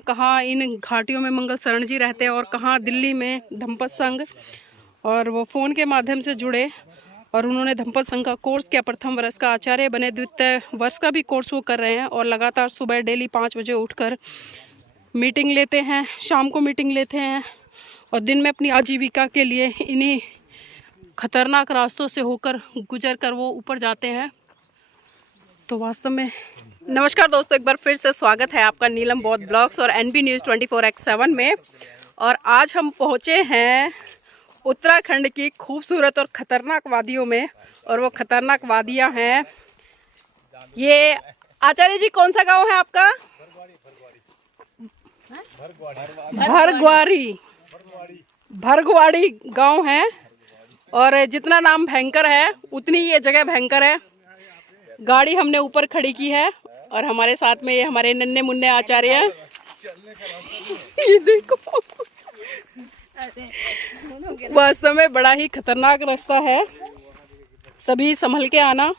कहाँ कहाँ इन घाटियों में मंगल शरण जी रहते हैं और कहाँ दिल्ली में धम्पत संघ। और वो फ़ोन के माध्यम से जुड़े और उन्होंने धम्पत संघ का कोर्स किया, प्रथम वर्ष का आचार्य बने, द्वितीय वर्ष का भी कोर्स वो कर रहे हैं और लगातार सुबह डेली 5 बजे उठकर मीटिंग लेते हैं, शाम को मीटिंग लेते हैं और दिन में अपनी आजीविका के लिए इन्हीं खतरनाक रास्तों से होकर गुजर कर वो ऊपर जाते हैं। तो वास्तव में नमस्कार दोस्तों, एक बार फिर से स्वागत है आपका नीलम बौद्ध ब्लॉग्स और NB न्यूज़ 24x7 में। और आज हम पहुँचे हैं उत्तराखंड की खूबसूरत और ख़तरनाक वादियों में, और वो खतरनाक वादियाँ हैं ये। आचार्य जी, कौन सा गांव है आपका? भरगवाड़ी गांव है। और जितना नाम भयंकर है उतनी ये जगह भयंकर है। गाड़ी हमने ऊपर खड़ी की है और हमारे साथ में ये हमारे नन्हे मुन्ने आचार्य हैं। ये देखो, वास्तव में बड़ा ही खतरनाक रास्ता है, सभी संभल के आना।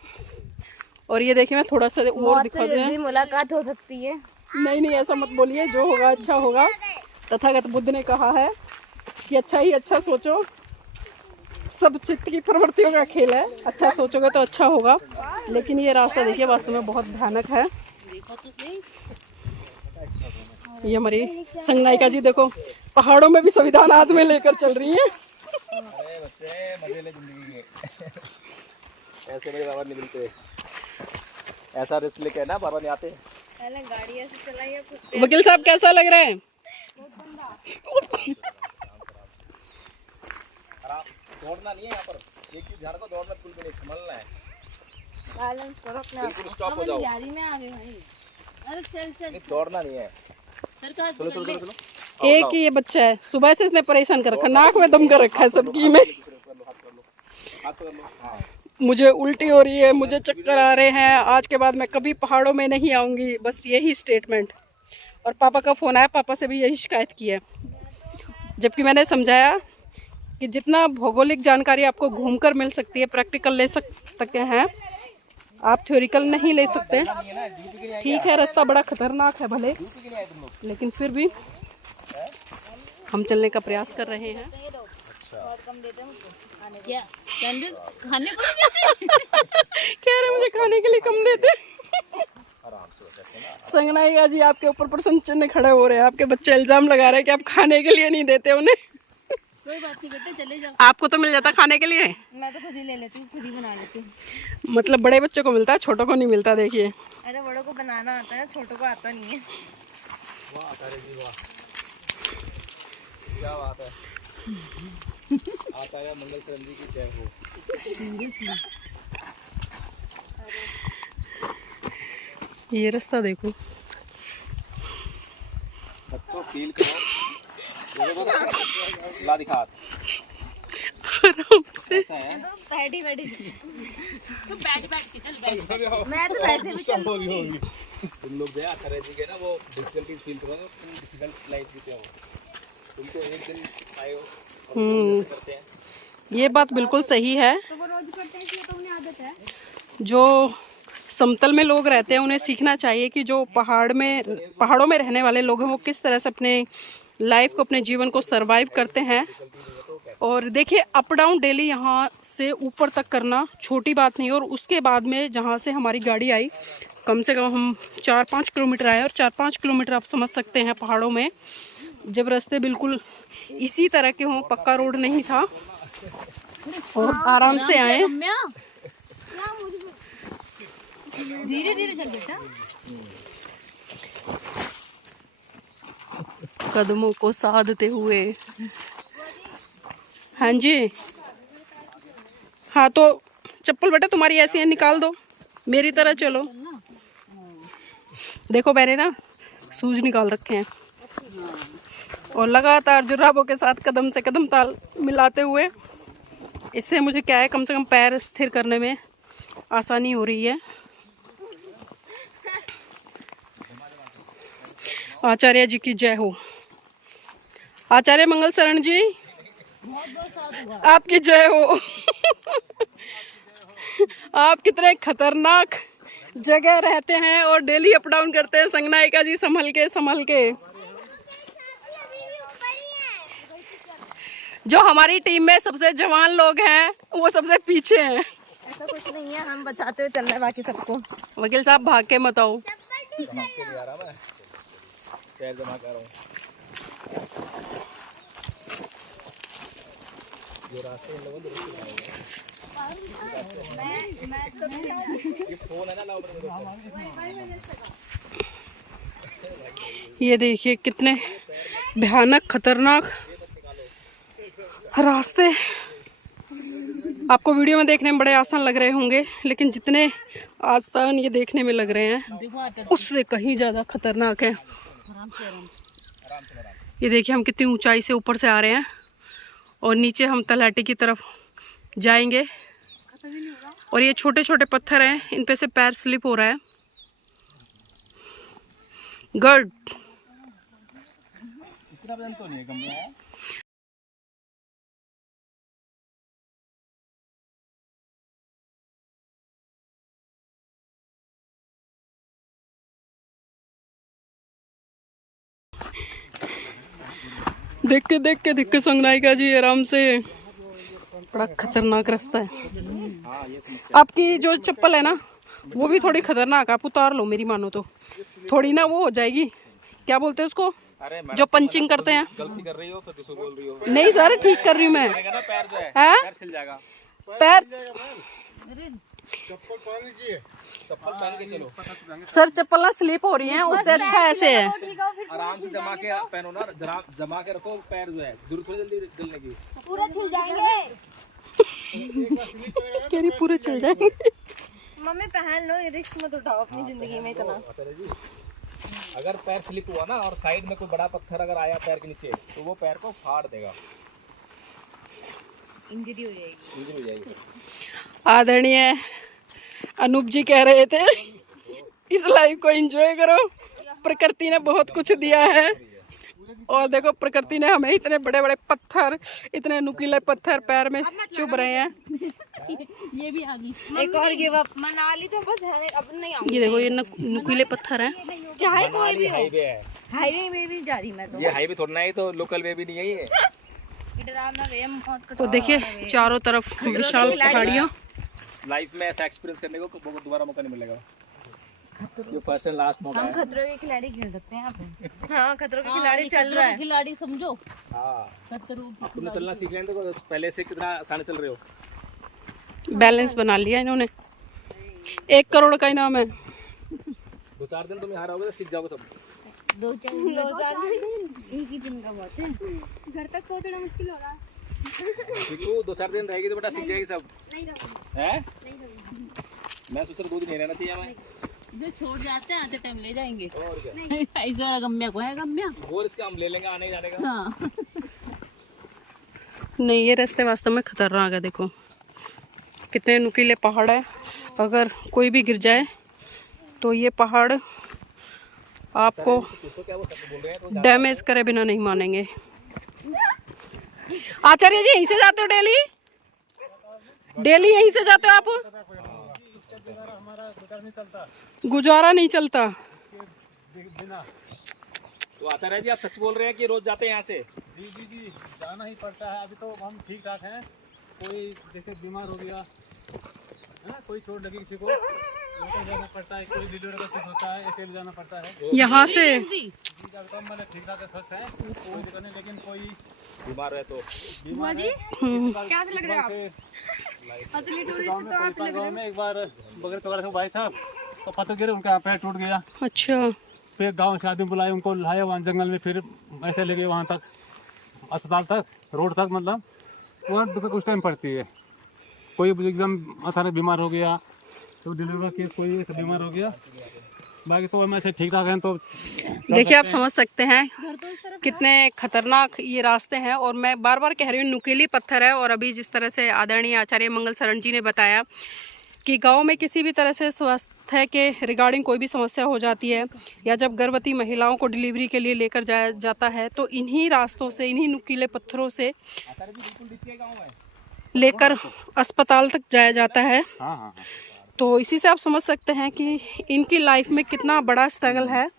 और ये देखिए, मैं थोड़ा सा और दिखा दूं, मुलाकात हो सकती है। नहीं ऐसा मत बोलिए, जो होगा अच्छा होगा। तथागत बुद्ध ने कहा है कि अच्छा ही अच्छा सोचो, सब चित्त की प्रवृत्तियों का खेल है, अच्छा सोचोगे तो अच्छा होगा। लेकिन ये रास्ता देखिए वास्तव में बहुत भयानक है। ये हमारी संगनायिका जी देखो, पहाड़ों में भी संविधान हाथ में लेकर चल रही हैं। ऐसे मेरे बाबा नहीं मिलते, ऐसा रिस्क लेके ना बाबा नहीं आते। पहले गाड़ी ऐसे चलाइए। वकील साहब कैसा लग रहा है? दौड़ना नहीं है यहाँ पर, एक ही झाड़ को दौड़ना बिल्कुल नहीं, संभलना है, बैलेंस करो अपने आप। स्टॉप हो जाओ। गाड़ी में आ गए भाई। अरे चल दौड़ना नहीं है। चलो चलो चलो चलो। एक ही ये बच्चा है, सुबह से इसने परेशान कर रखा, नाक में दम कर रखा है सबकी में। मुझे उल्टी हो रही है, मुझे चक्कर आ रहे हैं, आज के बाद मैं कभी पहाड़ों में नहीं आऊँगी, बस यही स्टेटमेंट। और पापा का फ़ोन आया, पापा से भी यही शिकायत की है। जबकि मैंने समझाया कि जितना भौगोलिक जानकारी आपको घूमकर मिल सकती है, प्रैक्टिकल ले सकते हैं आप, थ्योरिकल नहीं ले सकते। ठीक है, रास्ता बड़ा खतरनाक है भले, लेकिन फिर भी हम चलने का प्रयास कर रहे हैं। क्या खाने को कह रहे मुझे खाने के लिए कम देते। संगनायिका जी आपके ऊपर प्रश्न चिन्ह खड़े हो रहे हैं, आपके बच्चे इल्जाम लगा रहे हैं कि आप खाने के लिए नहीं देते उन्हें। कोई बात नहीं बेटे, चले जाओ। आपको तो मिल जाता खाने के लिए। मैं तो खुद ही ले लेती हूँ, खुद ही बना लेती हूँ। मतलब बड़े बच्चों को मिलता है, छोटों को नहीं मिलता। देखिए, अरे बड़ों को बनाना आता है, छोटों को आता नहीं है। वाह आचार्य जी वाह, क्या बात है। आचार्य मंगल शरण जी की जय हो। ये रास्ता देखो, बच्चों फील करो, ला दिखा आराम से। बैठी तू बैठ के चल बैठ। मैं तो वैसे भी चल रही। तुम लोग गए आचार्य जी के ना, वो डिफिकल्टी फील करो, तुम डिफिकल्ट लाइफ जीते हो, तुम तो एक दिन आए हो करते हैं। ये बात बिल्कुल सही है। तो वो रोज करते हैं, इसलिए तो उन्हें आदत है। जो समतल में लोग रहते हैं उन्हें सीखना चाहिए कि जो पहाड़ों में रहने वाले लोग हैं वो किस तरह से अपने लाइफ को, अपने जीवन को सरवाइव करते हैं। और देखिए, अप डाउन डेली यहाँ से ऊपर तक करना छोटी बात नहीं। और उसके बाद में जहाँ से हमारी गाड़ी आई, कम से कम हम 4-5 किलोमीटर आए, और 4-5 किलोमीटर आप समझ सकते हैं पहाड़ों में, जब रास्ते बिल्कुल इसी तरह के हों, पक्का रोड नहीं था, और आराम से आए। धीरे धीरे चल बेटा। कदमों को साधते हुए। हाँ जी, हाँ तो चप्पल बेटा तुम्हारी ऐसी है, निकाल दो, मेरी तरह चलो। देखो मैंने ना शूज निकाल रखे हैं और लगातार जुराबों के साथ कदम से कदम ताल मिलाते हुए, इससे मुझे क्या है, कम से कम पैर स्थिर करने में आसानी हो रही है। आचार्य जी की जय हो। आचार्य मंगल शरण जी आपकी जय हो। आप कितने खतरनाक जगह रहते हैं और डेली अप डाउन करते हैं। संगनायिका जी संभल के जो हमारी टीम में सबसे जवान लोग हैं वो सबसे पीछे हैं। ऐसा कुछ नहीं है, हम बचाते हुए चल रहे हैं बाकी सबको। वकील साहब भाग के मत आओ। पैर जमा कर रहा हूँ। ये रास्ते इन लोगों ने ये फोन है ना लाओ। ये देखिए कितने भयानक खतरनाक रास्ते। आपको वीडियो में देखने में बड़े आसान लग रहे होंगे, लेकिन जितने आसान ये देखने में लग रहे हैं उससे कहीं ज़्यादा खतरनाक है। ये देखिए हम कितनी ऊंचाई से ऊपर से आ रहे हैं और नीचे हम तलहटी की तरफ जाएंगे। और ये छोटे छोटे पत्थर हैं, इन पे से पैर स्लिप हो रहा है। गुड। इतना वजन तो नहीं है, गमला है। देख के संगनायिका जी आराम से। बड़ा खतरनाक रास्ता है। आपकी जो चप्पल है ना वो भी थोड़ी खतरनाक, आप उतार लो मेरी मानो तो। थोड़ी ना वो हो जाएगी, क्या बोलते हैं उसको, जो पंचिंग करते हैं। गलती कर रही हो तो किसको बोल रही हो? नहीं सर, ठीक कर रही हूँ मैं। पैर जो है पैर छिल जाएगा। पैर चप्पल पहन के चलो सर, चप्पल ना स्लिप हो रही है, उससे अच्छा ऐसे है। आराम से जमा के पहनो ना, जरा जमा के रखो। पैर जो है दूर थोड़ी जल्दी जलने की। पूरा छिल जाएंगे। कह रही पूरे चल जाएंगे। मम्मी पहन लो, रिस्क मत उठाओ अपनी जिंदगी में इतना। अगर पैर स्लिप हुआ ना और साइड में कोई बड़ा पत्थर अगर आया पैर के नीचे तो वो पैर को फाड़ देगा, इंजरी हो जाएगी। आदरणीय अनूप जी कह रहे थे इस लाइफ को एंजॉय करो, प्रकृति ने बहुत कुछ दिया है। और देखो प्रकृति ने हमें इतने बड़े बड़े पत्थर, इतने नुकीले पत्थर पैर में चुभ रहे हैं। ये भी आ गई। एक और गिव अप। मनाली तो बस है, अब नहीं आऊंगी। ये देखो ये नुकीले पत्थर हैं। चाहे कोई भी हो, हाईवे है। हाईवे में भी जा रही मैं तो। ये हाईवे थोड़ा ना है, तो लोकल वे भी नहीं है ये। डरावना वे बहुत। तो देखिए चारों तरफ विशाल पहाड़ियाँ। लाइफ में ऐसा एक्सपीरियंस करने को दोबारा मौका नहीं मिलेगा। ये फर्स्ट एंड लास्ट मौका है। हम खतरों के खिलाड़ी खेल सकते हैं यहाँ पे। हाँ, खतरों के खिलाड़ी चल रहा है। खिलाड़ी समझो। हाँ, तुमने चलना सीख लें तो पहले से कितना आसान चल रहे हो। बैलेंस बना लिया इन्होंने। 1 करोड़ का इनाम है। 2-4 दिन तुम यहाँ रहोगे तो सीख जाओगे सब। 2-4 दिन एक ही दिन का बहुत है। घर तक पहुँचना मुश्किल हो रहा है। सीखो, 2-4 दिन रहेगी तो बेटा सीख जाएगी सब। है? मैं सोच रहा 2 दिन नहीं रहना चाहिए हमें। जो छोड़ जाते हैं आते टाइम ले जाएंगे। और क्या? ऐसा गम्या को है गम्या। और इसका हम ले लेंगे आने जाने का। हाँ। नहीं, ये रास्ते वास्तव में खतरनाक है। देखो कितने नुकीले पहाड़ है। अगर कोई भी गिर जाए तो ये पहाड़ आपको डैमेज करे बिना नहीं मानेंगे। आचार्य जी यहीं से जाते हो डेली? डेली यहीं से जाते हो आप? गुजारा नहीं चलता। तो आचार्य जी आप सच बोल रहे हैं कि रोज जाते हैं यहाँ से? जी जाना ही पड़ता है। अभी तो हम ठीक ठाक हैं। कोई जैसे बीमार हो गया है, कोई चोट लगी किसी को, लेकर जाना पड़ता है। कोई डिलीवरी का केस होता है, ऐसे भी जाना पड़ता है। यहाँ से मतलब ठीक ठाक स्वस्थ है, कोई दिक्कत नहीं। लेकिन कोई बीमार है तो बीमार है, क्या लग रहा है असली टूरिस्ट तो आप लग रहे गाँव में एक बार बगैर चौरा भाई साहब तो पत्थर गिरे, उनका पैर टूट गया। अच्छा, फिर गांव से आदमी बुलाए, उनको लाए वहाँ जंगल में, फिर ऐसे ले गए वहाँ तक, अस्पताल तक, रोड तक। मतलब वहाँ दिक्कत उस टाइम पड़ती है। कोई एकदम अचानक बीमार हो गया तो डिलीवरी केस, कोई ऐसा बीमार हो गया। बाकी तो हम ऐसे ठीक ठाक हैं। तो देखिए आप समझ सकते हैं कितने खतरनाक ये रास्ते हैं। और मैं बार बार कह रही हूँ नुकीली पत्थर है। और अभी जिस तरह से आदरणीय आचार्य मंगल शरण जी ने बताया कि गांव में किसी भी तरह से स्वास्थ्य के रिगार्डिंग कोई भी समस्या हो जाती है, या जब गर्भवती महिलाओं को डिलीवरी के लिए लेकर जाया जाता है, तो इन्हीं रास्तों से, इन्हीं नुकीले पत्थरों से लेकर अस्पताल तक जाया जाता है। तो इसी से आप समझ सकते हैं कि इनकी लाइफ में कितना बड़ा स्ट्रगल है।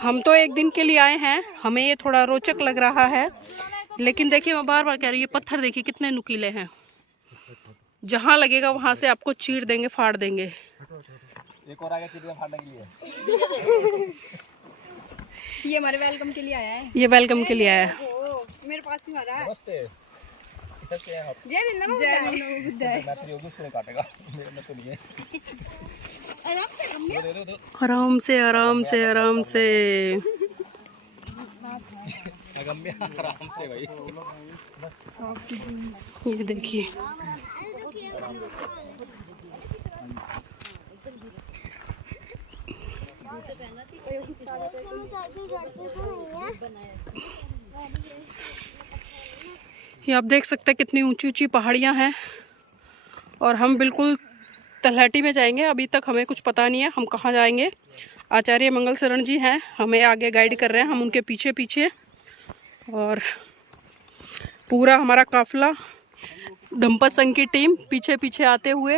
हम तो एक दिन के लिए आए हैं, हमें ये थोड़ा रोचक लग रहा है लेकिन देखिए मैं बार बार कह रही हूँ, ये पत्थर देखिए कितने नुकीले हैं, जहाँ लगेगा वहां से आपको चीर देंगे, फाड़ देंगे। एक और आगे चिड़िया फाड़ने के लिए। ये हमारे वेलकम के लिए आया है। ये वेलकम के लिए आया है। मेरे पास भी आ रहा है। नमस्ते। कैसे हैं आप? जय नमो बुद्धाय। मैं तो योगी से काटेगा, मेरे में तो नहीं है। आराम से गम्या। आराम से आराम से आराम से। गम्या आराम से भाई। ये देखिए ये आप देख सकते हैं कितनी ऊंची ऊंची पहाड़ियां हैं और हम बिल्कुल तलहटी में जाएंगे। अभी तक हमें कुछ पता नहीं है हम कहाँ जाएंगे। आचार्य मंगल शरण जी हैं, हमें आगे गाइड कर रहे हैं, हम उनके पीछे पीछे। और पूरा हमारा काफिला धम्पत संघ की टीम पीछे पीछे आते हुए।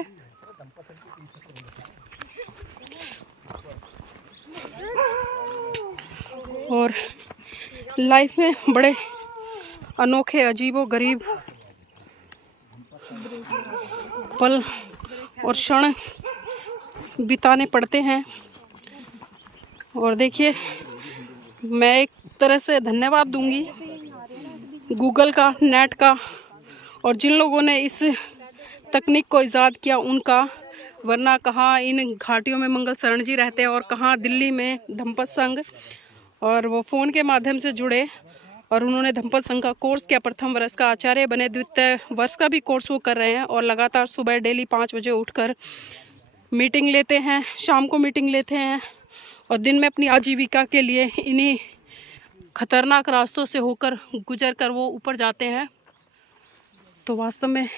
और लाइफ में बड़े अनोखे अजीबो गरीब पल और क्षण बिताने पड़ते हैं। और देखिए मैं एक तरह से धन्यवाद दूंगी गूगल का, नेट का, और जिन लोगों ने इस तकनीक को ईजाद किया उनका, वरना कहाँ इन घाटियों में मंगल शरण जी रहते और कहाँ दिल्ली में धम्पत संघ। और वो फ़ोन के माध्यम से जुड़े और उन्होंने धम्पत संघ का कोर्स किया, प्रथम वर्ष का आचार्य बने, द्वितीय वर्ष का भी कोर्स वो कर रहे हैं। और लगातार सुबह डेली 5 बजे उठकर मीटिंग लेते हैं, शाम को मीटिंग लेते हैं और दिन में अपनी आजीविका के लिए इन्हीं खतरनाक रास्तों से होकर गुजर कर वो ऊपर जाते हैं। तो वास्तव में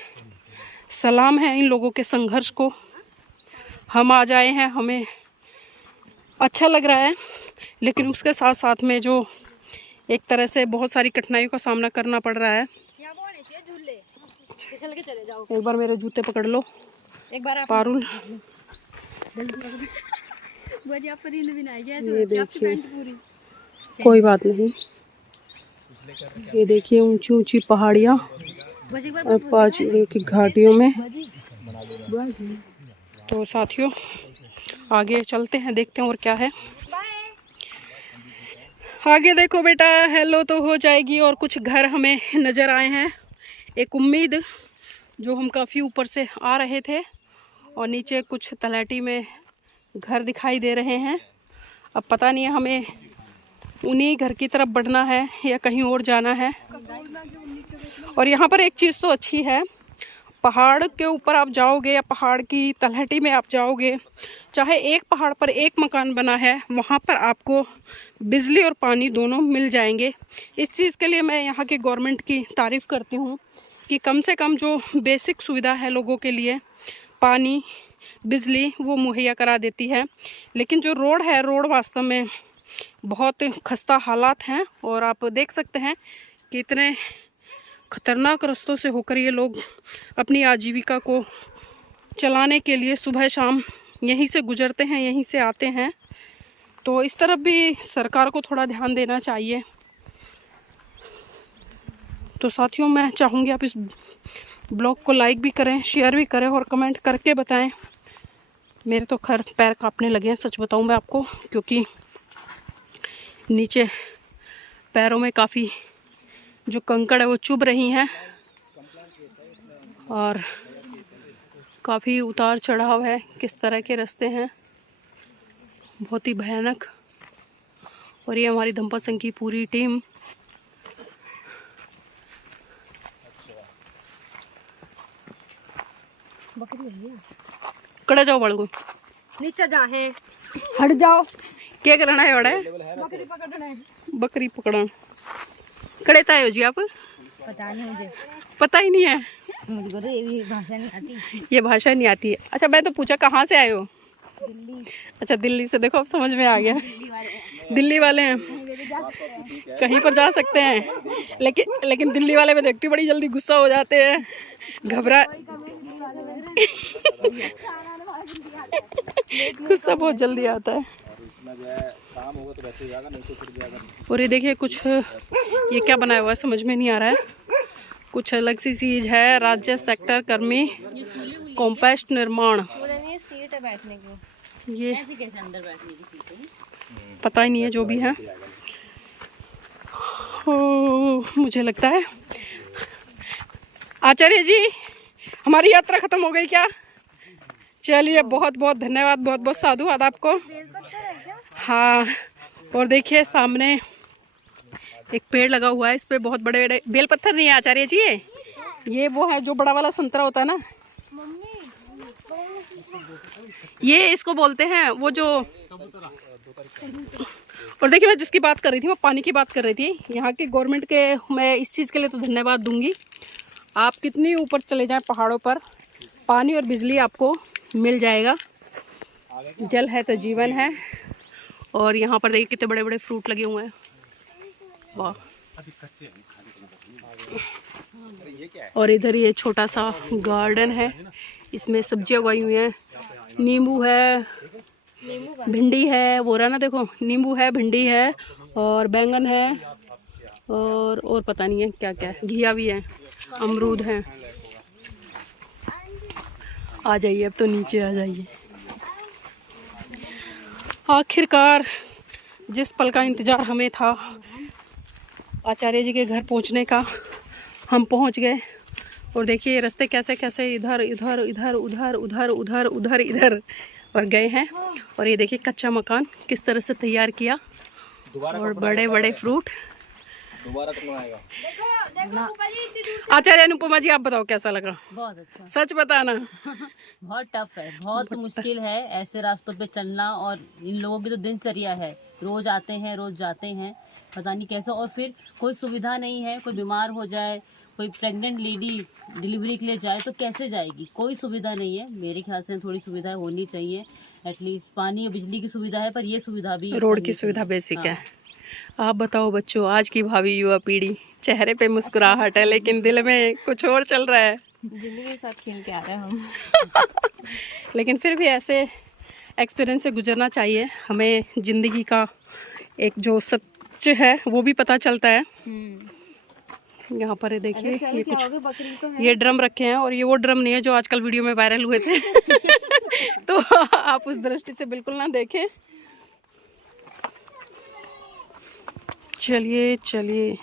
सलाम है इन लोगों के संघर्ष को। हम आ जाए हैं, हमें अच्छा लग रहा है, लेकिन उसके साथ साथ में जो एक तरह से बहुत सारी कठिनाइयों का सामना करना पड़ रहा है। यहाँ वो होने चाहिए झूले, फिसल के चले जाओ। एक बार मेरे जूते पकड़ लो एक बार आप पारुल। बुआ आप नींद भी नहीं आई ये देखिए, कोई बात नहीं। ये देखिए ऊंची ऊंची पहाड़ियाँ और पाचुड़े की घाटियों में। तो साथियों आगे चलते हैं, देखते हैं और क्या है आगे। देखो बेटा, हेलो तो हो जाएगी और कुछ घर हमें नज़र आए हैं। एक उम्मीद जो हम काफ़ी ऊपर से आ रहे थे और नीचे कुछ तलहटी में घर दिखाई दे रहे हैं। अब पता नहीं है हमें उन्हीं घर की तरफ बढ़ना है या कहीं और जाना है। और यहाँ पर एक चीज़ तो अच्छी है, पहाड़ के ऊपर आप जाओगे या पहाड़ की तलहटी में आप जाओगे, चाहे एक पहाड़ पर एक मकान बना है, वहाँ पर आपको बिजली और पानी दोनों मिल जाएंगे। इस चीज़ के लिए मैं यहाँ की गवर्नमेंट की तारीफ़ करती हूँ कि कम से कम जो बेसिक सुविधा है लोगों के लिए, पानी, बिजली, वो मुहैया करा देती है। लेकिन जो रोड है, रोड वास्तव में बहुत खस्ता हालात हैं। और आप देख सकते हैं कि इतने खतरनाक रास्तों से होकर ये लोग अपनी आजीविका को चलाने के लिए सुबह शाम यहीं से गुजरते हैं, यहीं से आते हैं। तो इस तरफ भी सरकार को थोड़ा ध्यान देना चाहिए। तो साथियों मैं चाहूँगी आप इस ब्लॉग को लाइक भी करें, शेयर भी करें और कमेंट करके बताएं। मेरे तो खैर पैर कांपने लगे हैं, सच बताऊं मैं आपको, क्योंकि नीचे पैरों में काफ़ी जो कंकड़ है वो चुभ रही हैं और काफ़ी उतार चढ़ाव है। किस तरह के रास्ते हैं, बहुत ही भयानक। और ये हमारी धम्पत संघ की पूरी टीम कड़े जाओ बड़गो नीचे जा है, हट जाओ। क्या करना है बड़ा? बकरी पकड़ना है। बकरी पकड़ना कड़े ताए हो जी आप? पता नहीं, मुझे पता ही नहीं है मुझको तो ये भी भाषा नहीं आती। ये भाषा नहीं आती है। अच्छा मैं तो पूछा कहाँ से आए हो? दिल्ली। अच्छा दिल्ली से। देखो अब समझ में आ गया, दिल्ली वाले हैं, कहीं पर जा सकते हैं। लेकिन दिल्ली वाले में देखती हूँ बड़ी जल्दी गुस्सा हो जाते हैं, घबरा गुस्सा बहुत जल्दी आता है। और ये देखिए कुछ ये क्या बनाया हुआ है समझ में नहीं आ रहा है, कुछ अलग सी चीज़ है। राज्य सेक्टर कर्मी कॉम्पोस्ट निर्माण, सीट है बैठने की, ये ऐसे कैसे अंदर बैठने की सीट है? पता ही नहीं है जो भी है। ओ, मुझे लगता है आचार्य जी हमारी यात्रा खत्म हो गई क्या? चलिए बहुत बहुत धन्यवाद, बहुत बहुत साधुवाद आपको। हाँ, और देखिए सामने एक पेड़ लगा हुआ है, इस पे बहुत बड़े बड़े बेल पत्थर नहीं है आचार्य जी, ये वो है जो बड़ा वाला संतरा होता है ना, ये इसको बोलते हैं वो जो। और देखिए मैं जिसकी बात कर रही थी, मैं पानी की बात कर रही थी। यहाँ के गवर्नमेंट के मैं इस चीज़ के लिए तो धन्यवाद दूंगी। आप कितनी ऊपर चले जाएं पहाड़ों पर, पानी और बिजली आपको मिल जाएगा। जल है तो जीवन है। और यहाँ पर देखिए कितने बड़े बड़े फ्रूट लगे हुए हैं, वाह। और इधर ये छोटा सा गार्डन है, इसमें सब्जियां उगाई हुई हैं, नींबू है, भिंडी है, वो रहा ना देखो, नींबू है, भिंडी है और बैंगन है और पता नहीं है क्या क्या है, घिया भी है, अमरूद है। आ जाइए अब तो नीचे आ जाइए। आखिरकार जिस पल का इंतज़ार हमें था आचार्य जी के घर पहुंचने का, हम पहुंच गए। और देखिए रास्ते कैसे कैसे इधर इधर इधर उधर उधर उधर उधर इधर और गए हैं। और ये देखिए कच्चा मकान किस तरह से तैयार किया, और बड़े बड़े फ्रूट। दोबारा तो आएगा। आचार्य अनुपमा जी आप बताओ कैसा लगा? बहुत अच्छा, सच बताना। बहुत टफ है, बहुत मुश्किल है ऐसे रास्तों पे चलना। और इन लोगों की तो दिनचर्या है, रोज आते हैं रोज जाते हैं, पता नहीं कैसे। और फिर कोई सुविधा नहीं है, कोई बीमार हो जाए, कोई प्रेग्नेंट लेडी डिलीवरी के लिए जाए तो कैसे जाएगी? कोई सुविधा नहीं है। मेरे ख्याल से थोड़ी सुविधा होनी चाहिए, एटलीस्ट पानी और बिजली की सुविधा है, पर ये सुविधा भी, रोड की सुविधा बेसिक है। आप बताओ बच्चों, आज की भावी युवा पीढ़ी, चेहरे पे मुस्कुराहट है लेकिन दिल में कुछ और चल रहा है। जिंदगी के साथ खेल के आ रहे हैं हम। लेकिन फिर भी ऐसे एक्सपीरियंस से गुजरना चाहिए, हमें ज़िंदगी का एक जो सच है वो भी पता चलता है। यहाँ पर ये देखिए ये कुछ ये ड्रम रखे हैं, और ये वो ड्रम नहीं है जो आजकल वीडियो में वायरल हुए थे। तो आप उस दृष्टि से बिल्कुल ना देखें। चलिए चलिए,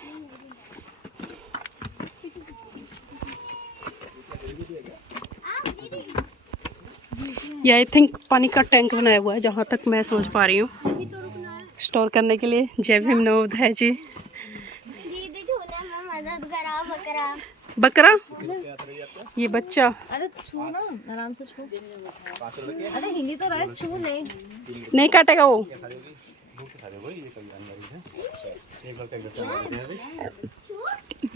ये आई थिंक पानी का टैंक बनाया हुआ है जहाँ तक मैं समझ पा रही हूँ, स्टोर करने के लिए। जय भीम नवोदय जी। बकरा ये बच्चा, अरे छू ना, आराम से छू। अरे हिंदी तो रहे, छू ले, नहीं काटेगा वो।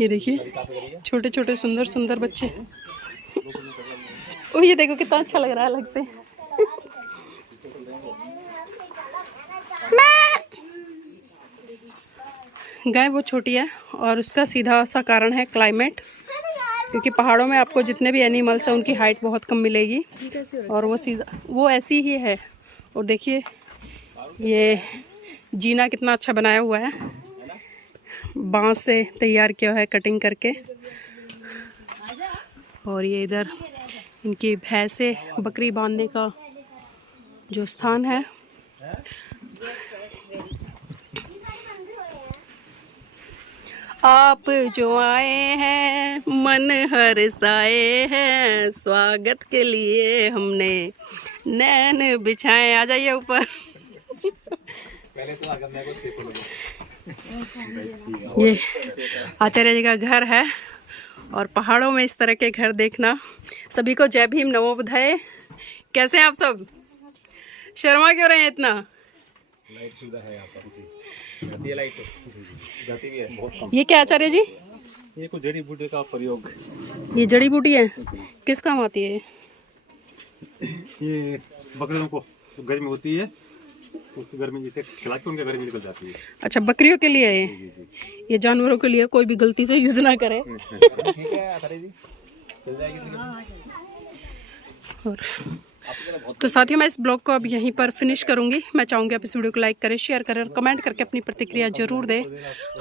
ये देखिए छोटे छोटे सुंदर सुंदर बच्चे। ओ ये देखो कितना अच्छा लग रहा है अलग से। गाय बहुत छोटी है और उसका सीधा सा कारण है क्लाइमेट, क्योंकि पहाड़ों में आपको जितने भी एनिमल्स हैं उनकी हाइट बहुत कम मिलेगी, और वो सीधा वो ऐसी ही है। और देखिए ये जीना कितना अच्छा बनाया हुआ है, बांस से तैयार किया है कटिंग करके। और ये इधर इनकी भैंसे बकरी बांधने का जो स्थान है। आप जो आए हैं मन हर्षाए हैं, स्वागत के लिए हमने नैन बिछाए। आ जाइए ऊपर। पहले तो आगे मेरे को सिर्फ ये आचार्य जी का घर है, और पहाड़ों में इस तरह के घर देखना। सभी को जय भीम नवोदय। कैसे हैं आप सब? शर्मा क्यों रहे हैं इतना? लाइट सुविधा है यहाँ पर, जाती है लाइट, जाती भी है बहुत कम। ये क्या आचार्य जी? ये कुछ जड़ी बूटी का प्रयोग, ये जड़ी बूटी है, किस काम आती है? ये बकरियों को गर्मी होती है, उसकी गर्मी जिसे खिला के उनके गर्मी निकल जाती है। अच्छा बकरियों के लिए है ये जानवरों के लिए कोई भी गलती से यूज ना करे। ठीक है आचार्य जी, चल जाएगी। और तो साथियों मैं इस ब्लॉग को अब यहीं पर फिनिश करूंगी। मैं चाहूँगी आप इस वीडियो को लाइक करें, शेयर करें और कमेंट करके अपनी प्रतिक्रिया जरूर दें।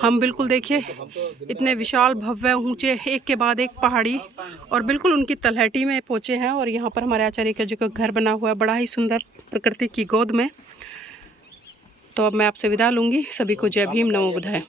हम बिल्कुल देखिए इतने विशाल भव्य ऊंचे एक के बाद एक पहाड़ी और बिल्कुल उनकी तलहटी में पहुँचे हैं। और यहाँ पर हमारे आचार्य का जो घर बना हुआ है बड़ा ही सुंदर प्रकृति की गोद में। तो अब मैं आपसे विदा लूँगी। सभी को जय भीम, नमो बुद्धाय।